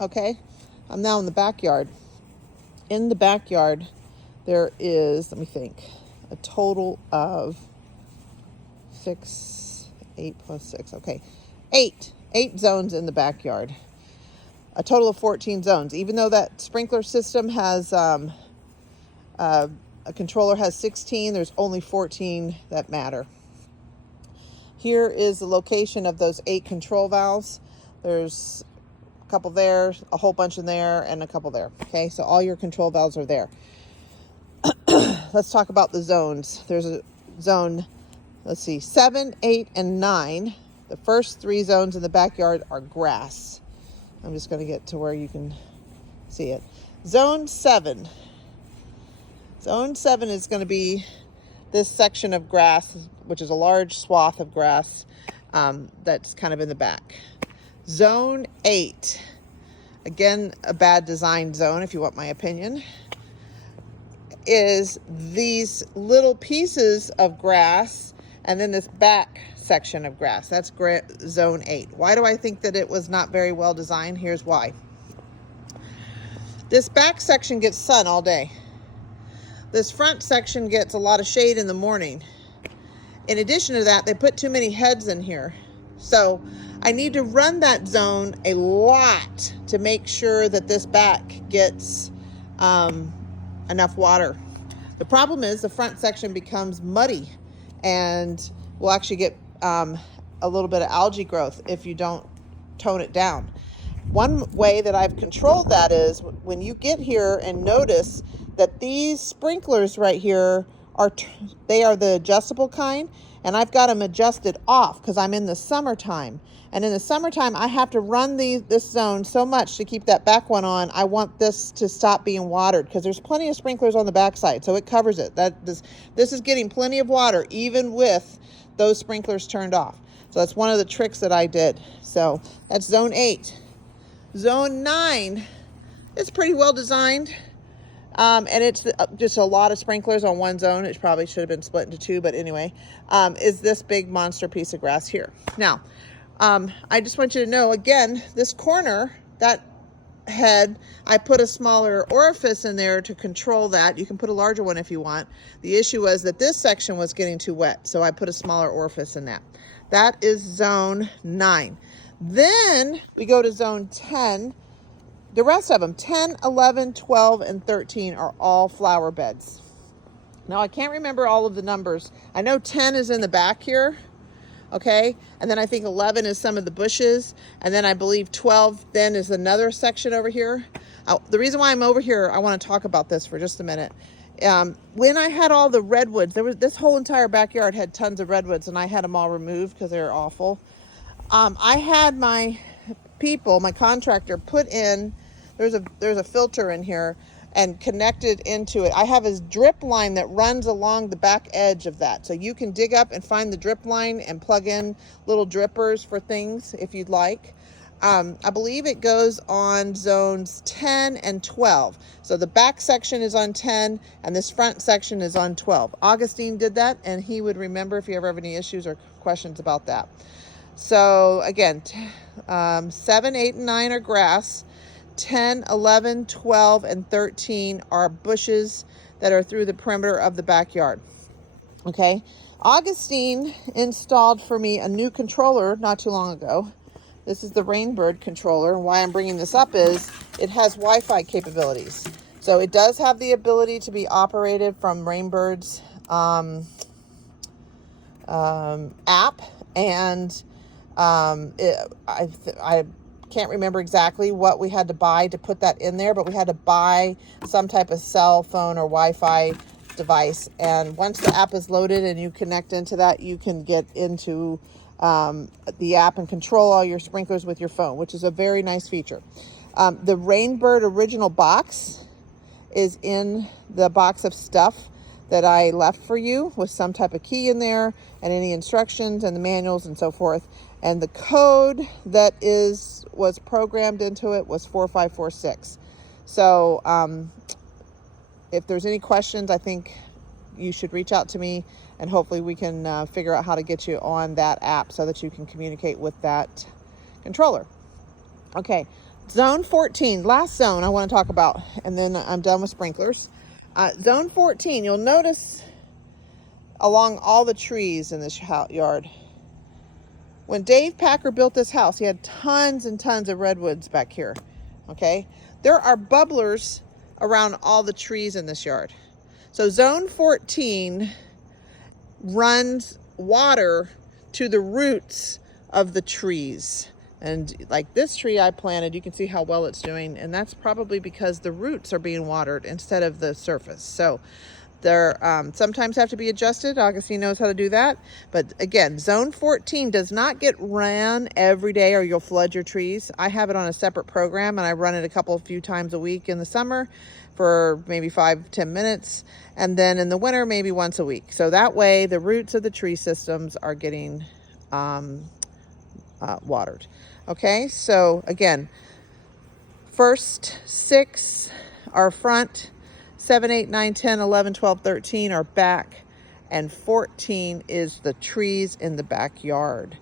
Okay, I'm now in the backyard. In the backyard, there is, let me think, a total of 8 plus 6, okay, eight zones in the backyard. A total of 14 zones. Even though that sprinkler system has, a controller has 16, there's only 14 that matter. Here is the location of those 8 control valves. There's a couple there, a whole bunch in there, and a couple there. Okay, so all your control valves are there. Let's talk about the zones. There's a zone, let's see, 7, 8, and 9. The first 3 zones in the backyard are grass. I'm just going to get to where you can see it. Zone 7. Zone 7 is going to be this section of grass, which is a large swath of grass that's kind of in the back. Zone 8, again, a bad design zone, if you want my opinion, is these little pieces of grass and then this back section of grass. That's zone 8. Why do I think that it was not very well designed? Here's why. This back section gets sun all day. This front section gets a lot of shade in the morning. In addition to that, they put too many heads in here. So I need to run that zone a lot to make sure that this back gets enough water. The problem is the front section becomes muddy and will actually get a little bit of algae growth if you don't tone it down. One way that I've controlled that is when you get here and notice that these sprinklers right here they are the adjustable kind, and I've got them adjusted off because I'm in the summertime. And in the summertime, I have to run this zone so much to keep that back one on. I want this to stop being watered because there's plenty of sprinklers on the backside, so it covers it. This is getting plenty of water even with those sprinklers turned off. So that's one of the tricks that I did. So that's zone 8. Zone 9 is pretty well designed. And it's just a lot of sprinklers on one zone. It probably should have been split into 2, but anyway, is this big monster piece of grass here. Now, I just want you to know, again, this corner, that head, I put a smaller orifice in there to control that. You can put a larger one if you want. The issue was that this section was getting too wet, so I put a smaller orifice in that. That is zone 9. Then we go to zone 10. The rest of them, 10, 11, 12, and 13 are all flower beds. Now, I can't remember all of the numbers. I know 10 is in the back here, okay? And then I think 11 is some of the bushes. And then I believe 12 then is another section over here. The reason why I'm over here, I want to talk about this for just a minute. When I had all the redwoods, this whole entire backyard had tons of redwoods, and I had them all removed because they were awful. I had my contractor put in, there's a filter in here and connected into it. I have a drip line that runs along the back edge of that. So you can dig up and find the drip line and plug in little drippers for things if you'd like. I believe it goes on zones 10 and 12. So the back section is on 10 and this front section is on 12. Augustine did that, and he would remember if you ever have any issues or questions about that. So again, 7, 8, and 9 are grass. 10, 11, 12, and 13 are bushes that are through the perimeter of the backyard. Okay. Augustine installed for me a new controller not too long ago. This is the Rainbird controller. And why I'm bringing this up is it has Wi-Fi capabilities. So it does have the ability to be operated from Rainbird's app. And I can't remember exactly what we had to buy to put that in there, but we had to buy some type of cell phone or Wi-Fi device. And once the app is loaded and you connect into that, you can get into the app and control all your sprinklers with your phone, which is a very nice feature. The Rainbird original box is in the box of stuff that I left for you with some type of key in there and any instructions and the manuals and so forth. And the code that was programmed into it was 4546. So if there's any questions, I think you should reach out to me, and hopefully we can figure out how to get you on that app so that you can communicate with that controller. Okay, Zone 14, last zone I want to talk about, and then I'm done with sprinklers. Zone 14, you'll notice along all the trees in this yard. When Dave Packer built this house, he had tons and tons of redwoods back here, okay? There are bubblers around all the trees in this yard. So zone 14 runs water to the roots of the trees. And like this tree I planted, you can see how well it's doing. And that's probably because the roots are being watered instead of the surface. So they're sometimes have to be adjusted. Augustine knows how to do that. But again, zone 14 does not get ran every day or you'll flood your trees. I have it on a separate program and I run it a few times a week in the summer for maybe 5-10 minutes. And then in the winter, maybe once a week. So that way the roots of the tree systems are getting watered. Okay, so again, first 6 are front, 7, 8, 9, 10, 11, 12, 13 are back, and 14 is the trees in the backyard.